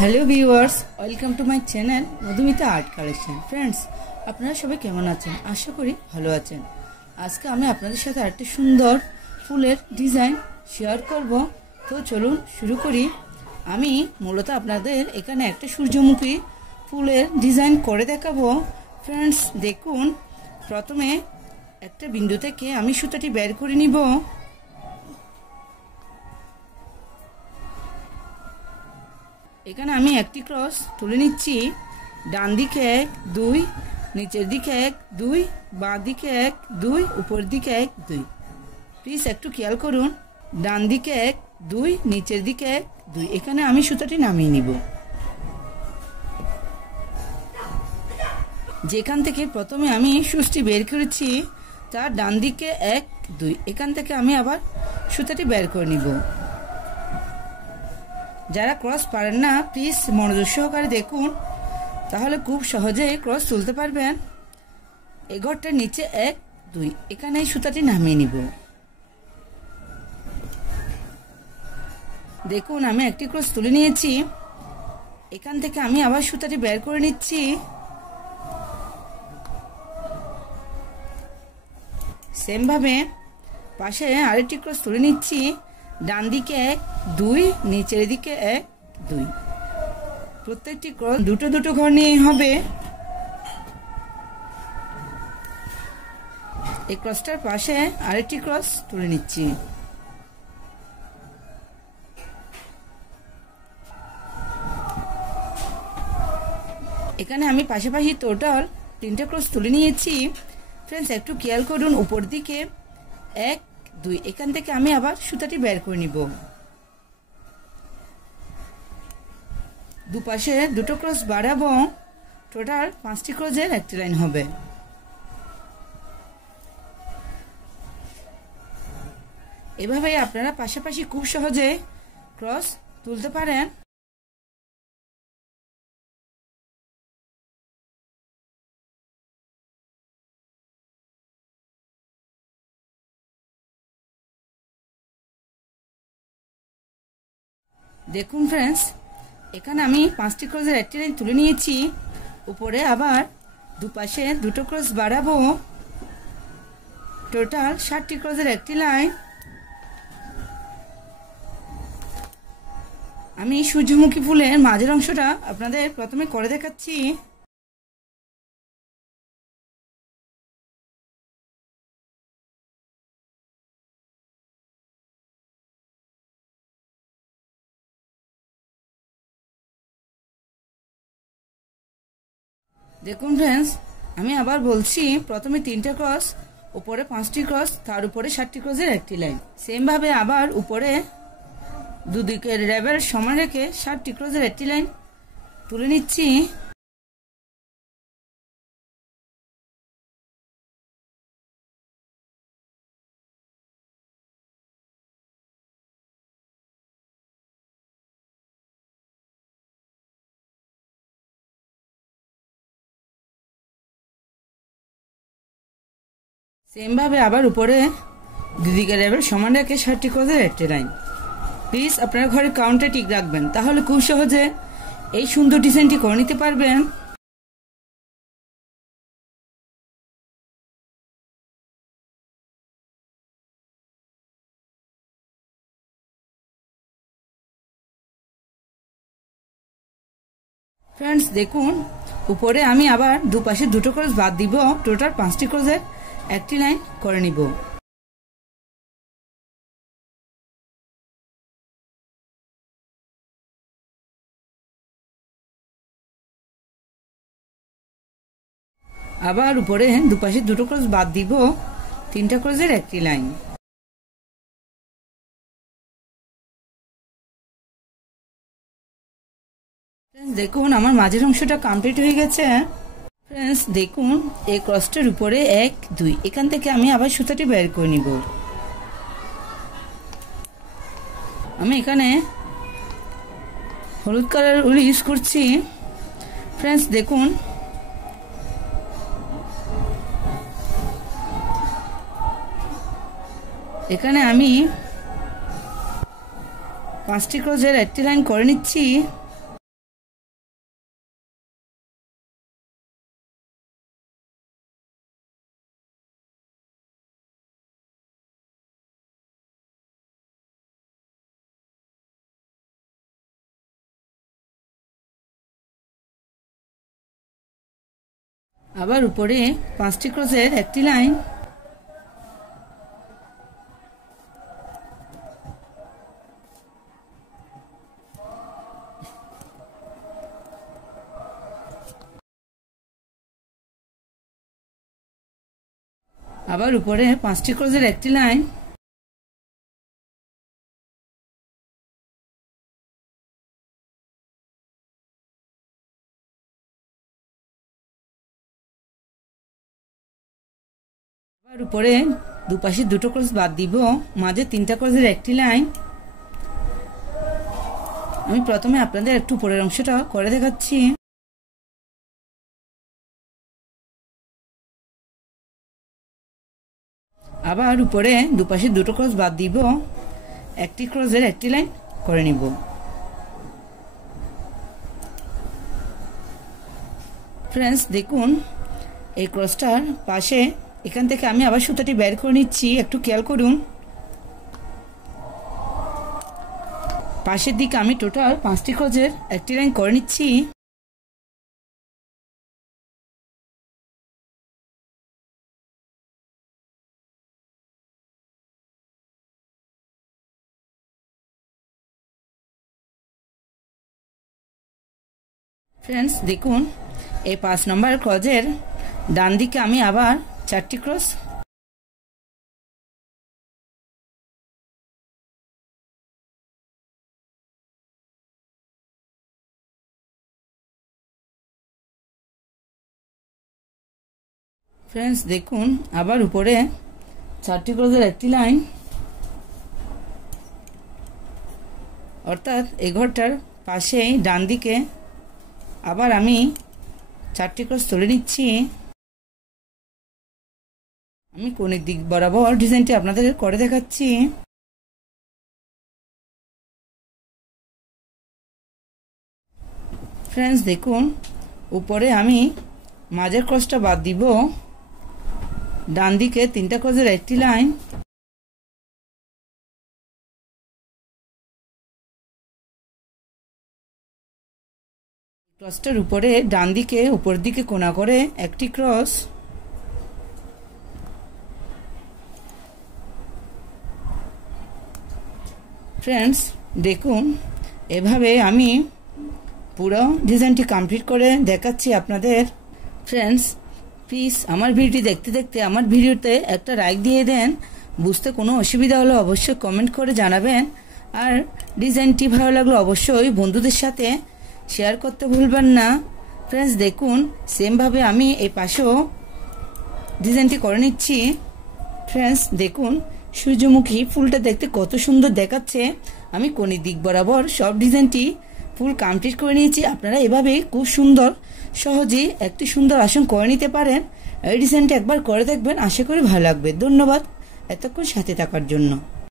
Hello viewers, welcome to my channel Madhumita art collection. Friends, আপনারা সবাই কেমন আছেন? আশা করি ভালো আছেন। আজকে আমি আপনাদের সাথে আরেকটি সুন্দর ফুলের ডিজাইন শেয়ার করব। তো চলুন শুরু করি। আমি মূলত আপনাদের এখানে একটা সূর্যমুখী ফুলের ডিজাইন করে দেখাবো। ফ্রেন্ডস দেখুন, প্রথমে একটা বিন্দু থেকে আমি সুতাটি বের করে নিব। এখানে আমি একটি ক্রস তুলে নিচ্ছি। ডান দিকে 1 2, নিচের দিকে 1 2, বাঁ দিকে 1 2, উপর দিকে 1 2। প্লিজ একটু খেয়াল করুন, ডান দিকে 1 2, নিচের দিকে 1 2। এখানে আমি সুতাটি নামিয়ে নিব। যেখান থেকে প্রথমে আমি সুচটি বের করেছি তার ডান দিকে 1 2, এখান থেকে আমি আবার সুতাটি বের করে নিব। যারা ক্রস পারেন না প্লিজ মনোযোগ সহকারে দেখুন, তাহলে খুব সহজেই ক্রস তুলতে পারবেন। এই ঘরটার নিচে 1 2, এখানে এই সুতাটি নামিয়ে নিব। দেখুন আমি একটি ক্রস তুলে নিয়েছি। এখান থেকে আমি আবার সুতাটি বের করে নিচ্ছি। সেম ভাবে পাশে আরেকটি ক্রস তুলে নিচ্ছি। ডান দিকে 1 2, নিচের দিকে 1 2। প্রত্যেকটি ক্রস দুটো দুটো ঘর নিয়ে হবে। এই ক্রসটার পাশে আরেকটি ক্রস তুলে নিচ্ছি। এখানে আমি পাশাপাশি টোটাল 3টে ক্রস তুলে নিয়েছি। ফ্রেন্ডস একটু খেয়াল করুন, উপর দিকে 1 2, এখান থেকে আমি আবার সুতাটি বের করে নিব। দুপাশে দুটো ক্রস বাড়াবো। টোটাল 5টি ক্রসের একটি লাইন হবে। এভাবে আপনারা পাশাপাশি খুব সহজে ক্রস তুলতে পারেন। দেখুন ফ্রেন্ডস, এখানে আমি 5টি ক্রসের একটি লাইন তুলে নিয়েছি। উপরে আবার দুপাশে দুটো ক্রস বাড়াবো। টোটাল 60টি ক্রসের একটি লাইন। আমি সূর্যমুখী ফুলের মাঝের অংশটা আপনাদের প্রথমে করে দেখাচ্ছি। দেখুন ফ্রেন্ডস, আমি আবার বলছি, প্রথমে 3টে ক্রস, উপরে 5টি ক্রস, তার উপরে 60টি ক্রসের একটি লাইন। সেম ভাবে আবার উপরে দুদিকের লেভেল সমান রেখে 60টি ক্রসের একটি লাইন তুলে নিচ্ছি। সেম ভাবে আবার উপরে দুদিকে লেভেল সমান রেখে 60টি ক্রসের একটি লাইন। প্লিজ আপনারা ঘরে কাউন্টে টিক রাখবেন, তাহলে খুব সহজে এই সুন্দর ডিজাইনটি করে নিতে পারবেন। ফ্রেন্ডস দেখুন, উপরে আমি আবার দুপাশে দুটো ক্রস বাদ দিব। টোটাল 5টি ক্রসের একটি লাইন করে নিব। আবার উপরে দুপাশে দুটো ক্রস বাদ দিব। 3টা ক্রসের একটি লাইন। দেখুন আমার মাঝের অংশটা কমপ্লিট হয়ে গেছে। ফ্রেন্ডস দেখুন, এই ক্রসটার উপরে 1 2, এখান থেকে আমি আবার সুতাটি বের করে নিব। আমি এখানে হলুদ কালার উল ইউজ করছি। ফ্রেন্ডস দেখুন, এখানে আমি 5টি ক্রসের একটি লাইন করে নিচ্ছি। আবার উপরে 5টি ক্রসের একটি লাইন, আবার উপরে 5টি ক্রসের একটি লাইন, আবার উপরে দুপাশে দুটো ক্রস বাদ দিব, মাঝে 3টা ক্রসের একটি লাইন। আমি প্রথমে আপনাদের একটু উপরের অংশটা করে দেখাচ্ছি। আবার উপরে দুপাশে দুটো ক্রস বাদ দিব, একটি ক্রসের একটি লাইন করে নিব। ফ্রেন্ডস দেখুন, এই ক্রসটার পাশে এখান থেকে আমি আবার সুতাটি বের করে নিচ্ছি, একটু খেয়াল করুন। পাশের দিকে আমি টোটাল 5টি ক্রসের একটি লাইন করে নিচ্ছি। ফ্রেন্ডস দেখুন, এই 5 নম্বর ক্রসের ডান দিকে আমি আবার 4টি ক্রস, ফ্রেন্ডস দেখুন আবার উপরে 4টি ক্রসের একটি লাইন, অর্থাৎ এই ঘরটার পাশেই ডান দিকে আবার আমি 4টি ক্রস তুলে নিচ্ছি। আমি কোণের দিক বরাবর ডিজাইনটি আপনাদের করে দেখাচ্ছি। ফ্রেন্ডস দেখুন, উপরে আমি মাঝের ক্রসটা বাদ দিব, ডান দিকে 3টা ক্রসের একটি লাইন, ক্রসটার উপরে ডান দিকে উপর দিকে কোণা করে একটি ক্রস, ফ্রেন্ডস দেখুন এভাবে আমি পুরো ডিজাইনটি কমপ্লিট করে দেখাচ্ছি আপনাদের। ফ্রেন্ডস প্লিজ আমার ভিডিওটি দেখতে দেখতে আমার ভিডিওতে একটা লাইক দিয়ে দেন। বুঝতে কোনো অসুবিধা হলে অবশ্যই কমেন্ট করে জানাবেন। আর ডিজাইনটি ভালো লাগলে অবশ্যই বন্ধুদের সাথে শেয়ার করতে ভুলবেন না। ফ্রেন্ডস দেখুন সেমভাবে আমি এই পাশেও ডিজাইনটি করে নিচ্ছি। ফ্রেন্ডস দেখুন সূর্যমুখী ফুলটা দেখতে কত সুন্দর দেখাচ্ছে। আমি কোণের দিক বরাবর সব ডিজাইনটি ফুল কমপ্লিট করে নিয়েছি। আপনারা এভাবে খুব সুন্দর সহজেই একটি সুন্দর আসন করে নিতে পারেন। এই ডিজাইনটা একবার করে দেখবেন, আশা করি ভালো লাগবে। ধন্যবাদ এতক্ষণ সাথে থাকার জন্য।